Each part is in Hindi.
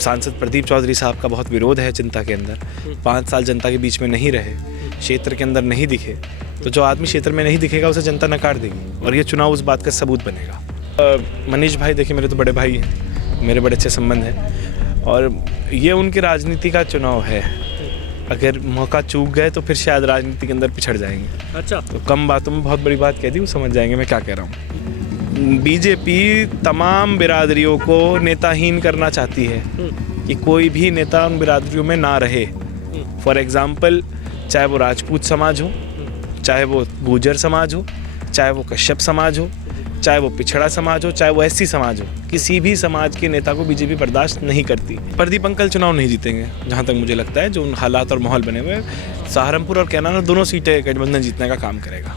सांसद प्रदीप चौधरी साहब का बहुत विरोध है जनता के अंदर। 5 साल जनता के बीच में नहीं रहे, क्षेत्र के अंदर नहीं दिखे, तो जो आदमी क्षेत्र में नहीं दिखेगा उसे जनता नकार देगी और ये चुनाव उस बात का सबूत बनेगा। मनीष भाई देखिए मेरे तो बड़े भाई हैं, मेरे बड़े अच्छे संबंध हैं और ये उनकी राजनीति का चुनाव है। अगर मौका चूक गए तो फिर शायद राजनीति के अंदर पिछड़ जाएंगे। अच्छा, तो कम बातों में बहुत बड़ी बात कह दी, वो समझ जाएंगे मैं क्या कह रहा हूँ। बीजेपी तमाम बिरादरियों को नेताहीन करना चाहती है कि कोई भी नेता उन बिरादरियों में ना रहे। फॉर एग्जाम्पल, चाहे वो राजपूत समाज हो, चाहे वो गुर्जर समाज हो, चाहे वो कश्यप समाज हो, चाहे वो पिछड़ा समाज हो, चाहे वो एससी समाज हो, किसी भी समाज के नेता को बीजेपी बर्दाश्त नहीं करती। प्रदीप अंकल चुनाव नहीं जीतेंगे जहाँ तक मुझे लगता है। जो उन हालात और माहौल बने हुए, सहारनपुर और कैराना दोनों सीटें गठबंधन जीतने का काम करेगा।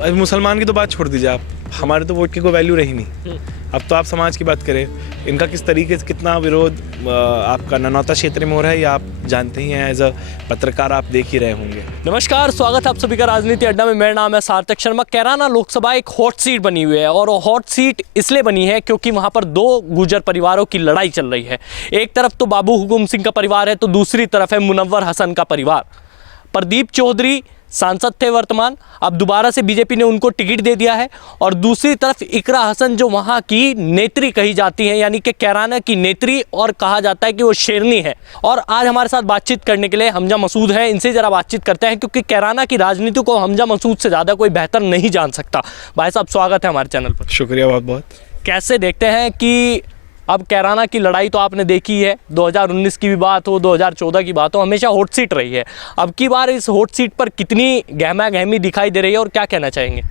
अब मुसलमान की तो बात छोड़ दीजिए आप, हमारे तो वोट की कोई वैल्यू रही नहीं। अब तो आप समाज की बात करें, इनका किस तरीके से कितना विरोध आपका ननौता क्षेत्र में हो रहा है, ये आप जानते ही हैं। एज अ पत्रकार आप देख ही रहे होंगे। नमस्कार, स्वागत है आप सभी का राजनीति अड्डा में। मेरा नाम है सार्थक शर्मा। कैराना लोकसभा एक हॉट सीट बनी हुई है और हॉट सीट इसलिए बनी है क्योंकि वहां पर 2 गुर्जर परिवारों की लड़ाई चल रही है। एक तरफ तो बाबू हुकुम सिंह का परिवार है, तो दूसरी तरफ है मुनव्वर हसन का परिवार। प्रदीप चौधरी सांसद थे वर्तमान, अब दोबारा से बीजेपी ने उनको टिकट दे दिया है। और दूसरी तरफ इकरा हसन जो वहाँ की नेत्री कही जाती हैं, यानी कि कैराना की नेत्री, और कहा जाता है कि वो शेरनी है। और आज हमारे साथ बातचीत करने के लिए हमजा मसूद हैं, इनसे ज़रा बातचीत करते हैं क्योंकि कैराना की राजनीति को हमजा मसूद से ज़्यादा कोई बेहतर नहीं जान सकता। भाई साहब, स्वागत है हमारे चैनल पर। शुक्रिया बहुत बहुत। कैसे देखते हैं कि अब कैराना की लड़ाई तो आपने देखी है, 2019 की भी बात हो, 2014 की बात हो, हमेशा हॉट सीट रही है। अब की बार इस हॉट सीट पर कितनी गहमा गहमी दिखाई दे रही है और क्या कहना चाहेंगे?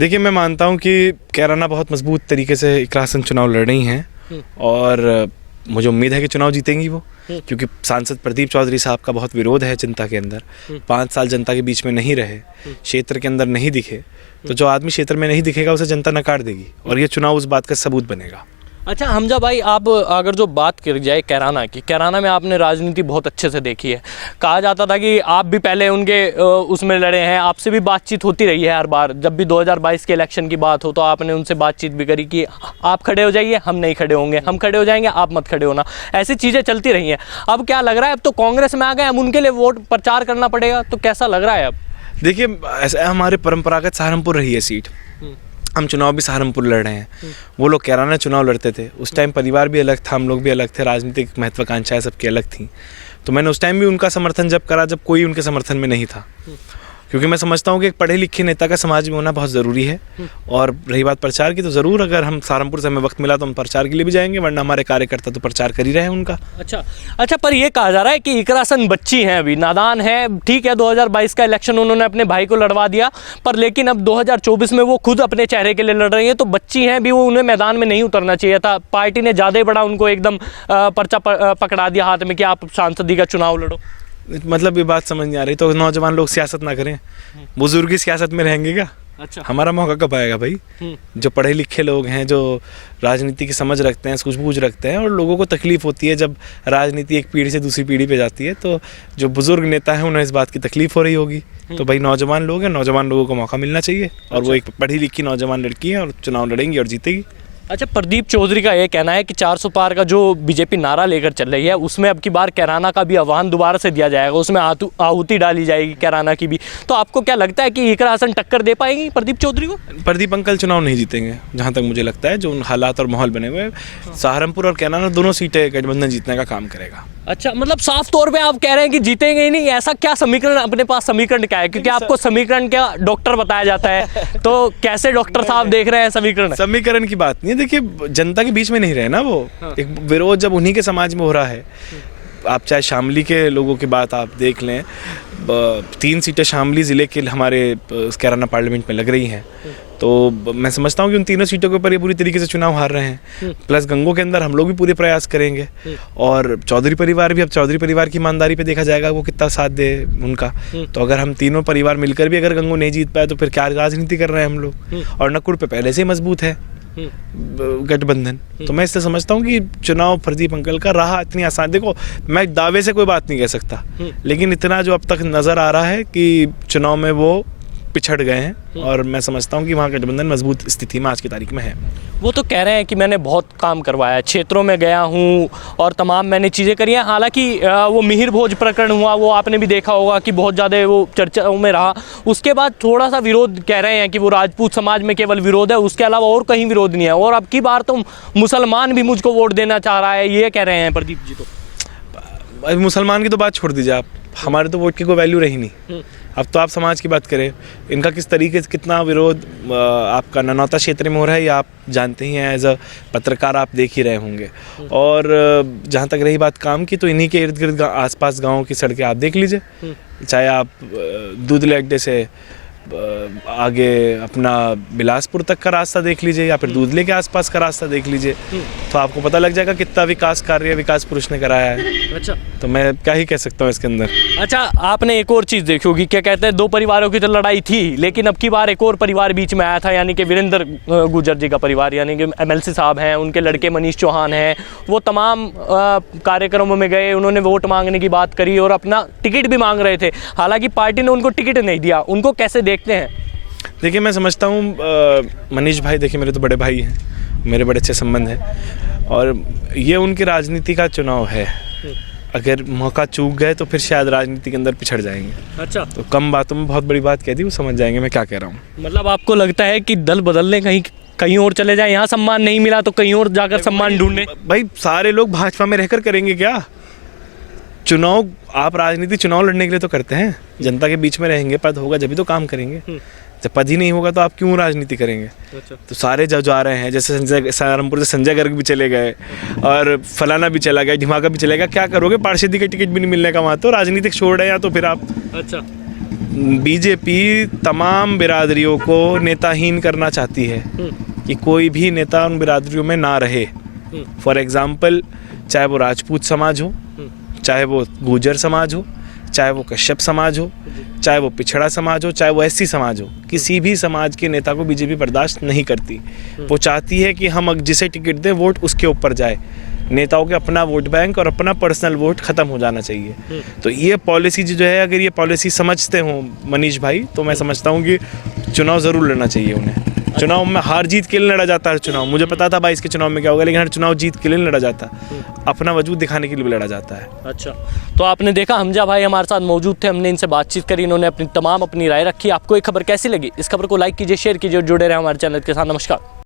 देखिए, मैं मानता हूँ कि कैराना बहुत मजबूत तरीके से इकरा हसन चुनाव लड़ रही हैं और मुझे उम्मीद है कि चुनाव जीतेंगी वो, क्योंकि सांसद प्रदीप चौधरी साहब का बहुत विरोध है जनता के अंदर। 5 साल जनता के बीच में नहीं रहे, क्षेत्र के अंदर नहीं दिखे, तो जो आदमी क्षेत्र में नहीं दिखेगा उसे जनता नकार देगी और ये चुनाव उस बात का सबूत बनेगा। अच्छा हमजा भाई, आप अगर जो बात की जाए कैराना की, कैराना में आपने राजनीति बहुत अच्छे से देखी है। कहा जाता था कि आप भी पहले उनके उसमें लड़े हैं, आपसे भी बातचीत होती रही है हर बार। जब भी 2022 के इलेक्शन की बात हो तो आपने उनसे बातचीत भी करी कि आप खड़े हो जाइए, हम नहीं खड़े होंगे, हम खड़े हो जाएंगे, आप मत खड़े होना। ऐसी चीज़ें चलती रही हैं। अब क्या लग रहा है, अब तो कांग्रेस में आ गए, अब उनके लिए वोट प्रचार करना पड़ेगा, तो कैसा लग रहा है अब? देखिए, ऐसा हमारे परंपरागत सहारनपुर रही है सीट, हम चुनाव भी सहारनपुर लड़ रहे हैं। वो लोग कैराना चुनाव लड़ते थे, उस टाइम परिवार भी अलग था, हम लोग भी अलग थे, राजनीतिक महत्वाकांक्षाएं सबकी अलग थी। तो मैंने उस टाइम भी उनका समर्थन जब करा जब कोई उनके समर्थन में नहीं था, क्योंकि मैं समझता हूँ कि एक पढ़े लिखे नेता का समाज में होना बहुत ज़रूरी है। और रही बात प्रचार की, तो ज़रूर अगर हम सहारनपुर से हमें वक्त मिला तो हम प्रचार के लिए भी जाएंगे, वरना हमारे कार्यकर्ता तो प्रचार कर ही रहे हैं उनका। अच्छा, पर ये कहा जा रहा है कि इकरा हसन बच्ची हैं, अभी नादान है। ठीक है, 2022 का इलेक्शन उन्होंने अपने भाई को लड़वा दिया, पर लेकिन अब 2024 में वो खुद अपने चेहरे के लिए लड़ रही हैं, तो बच्ची हैं भी, वो उन्हें मैदान में नहीं उतरना चाहिए था। पार्टी ने ज़्यादा ही बड़ा उनको एकदम पर्चा पकड़ा दिया हाथ में कि आप सांसदी का चुनाव लड़ो। मतलब ये बात समझ नहीं आ रही, तो नौजवान लोग सियासत ना करें, बुजुर्ग की सियासत में रहेंगे क्या? अच्छा, हमारा मौका कब आएगा भाई? जो पढ़े लिखे लोग हैं, जो राजनीति की समझ रखते हैं, सूझबूझ रखते हैं, और लोगों को तकलीफ होती है जब राजनीति एक पीढ़ी से दूसरी पीढ़ी पे जाती है, तो जो बुजुर्ग नेता हैं उन्हें इस बात की तकलीफ हो रही होगी। तो भाई नौजवान लोग हैं, नौजवान लोगों को मौका मिलना चाहिए। और वो एक पढ़ी लिखी नौजवान लड़की है और चुनाव लड़ेंगी और जीतेगी। अच्छा, प्रदीप चौधरी का ये कहना है कि 400 पार का जो बीजेपी नारा लेकर चल रही है, उसमें अब की बार कैराना का भी आह्वान दोबारा से दिया जाएगा, उसमें आहुति डाली जाएगी कैराना की भी। तो आपको क्या लगता है कि इकरा हसन टक्कर दे पाएंगी प्रदीप चौधरी को? प्रदीप अंकल चुनाव नहीं जीतेंगे जहाँ तक मुझे लगता है। जो उन हालात और माहौल बने हुए, सहारनपुर और कैराना दोनों सीटें गठबंधन जीतने का काम करेगा। अच्छा, मतलब साफ तौर पे आप कह रहे हैं कि जीतेंगे ही नहीं। ऐसा क्या समीकरण, अपने पास समीकरण क्या है? क्योंकि आपको समीकरण क्या डॉक्टर बताया जाता है, तो कैसे डॉक्टर साहब देख रहे हैं समीकरण? समीकरण की बात नहीं है। देखिए, जनता के बीच में नहीं रहे ना वो। एक विरोध जब उन्हीं के समाज में हो रहा है, आप चाहे शामली के लोगों की बात आप देख लें, 3 सीटें शामली ज़िले के हमारे कैराना पार्लियामेंट में लग रही हैं, तो मैं समझता हूँ कि उन 3 सीटों के ऊपर ये पूरी तरीके से चुनाव हार रहे हैं। प्लस गंगों के अंदर हम लोग भी पूरे प्रयास करेंगे, और चौधरी परिवार भी, अब चौधरी परिवार की ईमानदारी पे देखा जाएगा वो कितना साथ दे उनका। तो अगर हम तीनों परिवार मिलकर भी अगर गंगो नहीं जीत पाए तो फिर क्या राजनीति कर रहे हैं हम लोग? और नकुड़ पे पहले से ही मजबूत है गठबंधन। तो मैं इससे समझता हूँ कि चुनाव प्रदीप अंकल का रहा इतनी आसान। देखो, मैं दावे से कोई बात नहीं कह सकता, लेकिन इतना जो अब तक नज़र आ रहा है कि चुनाव में वो पिछड़ गए हैं और मैं समझता हूँ कि वहाँ गठबंधन मजबूत स्थिति में आज की तारीख में है। वो तो कह रहे हैं कि मैंने बहुत काम करवाया, क्षेत्रों में गया हूँ और तमाम मैंने चीज़ें करी हैं। हालांकि वो मिहिर भोज प्रकरण हुआ, वो आपने भी देखा होगा कि बहुत ज़्यादा वो चर्चाओं में रहा। उसके बाद थोड़ा सा विरोध कह रहे हैं कि वो राजपूत समाज में केवल विरोध है, उसके अलावा और कहीं विरोध नहीं है। और अब की बार तो मुसलमान भी मुझको वोट देना चाह रहा है, ये कह रहे हैं प्रदीप जी। तो अभी मुसलमान की तो बात छोड़ दीजिए आप, हमारे तो वोट की कोई वैल्यू रही नहीं। अब तो आप समाज की बात करें, इनका किस तरीके से कितना विरोध आपका ननौता क्षेत्र में हो रहा है, ये आप जानते ही हैं, एज अ पत्रकार आप देख ही रहे होंगे। और जहाँ तक रही बात काम की, तो इन्हीं के इर्द गिर्द आसपास गाँव की सड़कें आप देख लीजिए, चाहे आप दूधले अड्डे से आगे अपना बिलासपुर तक का रास्ता देख लीजिए या फिर दूधले के आसपास का रास्ता देख लीजिए, तो आपको पता लग जाएगा कितना विकास कार्य विकास पुरुष ने कराया है। अच्छा, तो मैं क्या ही कह सकता हूँ इसके अंदर। अच्छा, आपने एक और चीज़ देखी होगी, क्या कहते हैं, दो परिवारों की तो लड़ाई थी, लेकिन अब की बार एक और परिवार बीच में आया था, यानी कि वीरेंद्र गुर्जर जी का परिवार, यानी कि MLC साहब हैं, उनके लड़के मनीष चौहान हैं। वो तमाम कार्यक्रमों में गए, उन्होंने वोट मांगने की बात करी और अपना टिकट भी मांग रहे थे। हालांकि पार्टी ने उनको टिकट नहीं दिया। उनको कैसे देखते हैं? देखिए, मैं समझता हूँ मनीष भाई, देखिए मेरे तो बड़े भाई हैं, मेरे बड़े अच्छे संबंध हैं और ये उनकी राजनीति का चुनाव है। अगर मौका चूक गए तो फिर शायद राजनीति के अंदर पिछड़ जाएंगे। अच्छा, तो कम बातों में बहुत बड़ी बात कह दी, वो समझ जाएंगे मैं क्या कह रहा हूँ। मतलब आपको लगता है कि दल बदलने कहीं और चले जाए, यहाँ सम्मान नहीं मिला तो कहीं और जाकर सम्मान ढूंढने? भाई सारे लोग भाजपा में रहकर करेंगे क्या चुनाव? आप राजनीति चुनाव लड़ने के लिए तो करते हैं, जनता के बीच में रहेंगे, पद होगा जब भी तो काम करेंगे। जब पद ही नहीं होगा तो आप क्यों राजनीति करेंगे? अच्छा। तो सारे जो जा रहे हैं, जैसे सहारनपुर से संजय गर्ग भी चले गए और फलाना भी चला गया, ढिमाका भी चलेगा, क्या करोगे? पार्षदी का टिकट भी नहीं मिलने का वहाँ, तो राजनीतिक छोड़ रहे हैं। या तो फिर आप, अच्छा, बीजेपी तमाम बिरादरियों को नेताहीन करना चाहती है कि कोई भी नेता उन बिरादरियों में ना रहे। फॉर एग्जाम्पल, चाहे वो राजपूत समाज हो, चाहे वो गुर्जर समाज हो, चाहे वो कश्यप समाज हो, चाहे वो पिछड़ा समाज हो, चाहे वो SC समाज हो, किसी भी समाज के नेता को बीजेपी बर्दाश्त नहीं करती। वो चाहती है कि हम जिसे टिकट दें वोट उसके ऊपर जाए। नेताओं के अपना वोट बैंक और अपना पर्सनल वोट ख़त्म हो जाना चाहिए। तो ये पॉलिसी जो है, अगर ये पॉलिसी समझते हों मनीष भाई, तो मैं समझता हूँ कि चुनाव ज़रूर लड़ना चाहिए उन्हें। चुनाव में हार जीत के लिए लड़ा जाता है चुनाव, मुझे पता था 22 के चुनाव में क्या होगा, लेकिन हर चुनाव जीत के लिए लड़ा जाता, अपना वजूद दिखाने के लिए भी लड़ा जाता है। अच्छा, तो आपने देखा हमजा भाई हमारे साथ मौजूद थे, हमने इनसे बातचीत करी, इन्होंने अपनी राय रखी। आपको ये खबर कैसी लगी? इस खबर को लाइक कीजिए, शेयर कीजिए और जुड़े रहे हमारे चैनल के साथ। नमस्कार।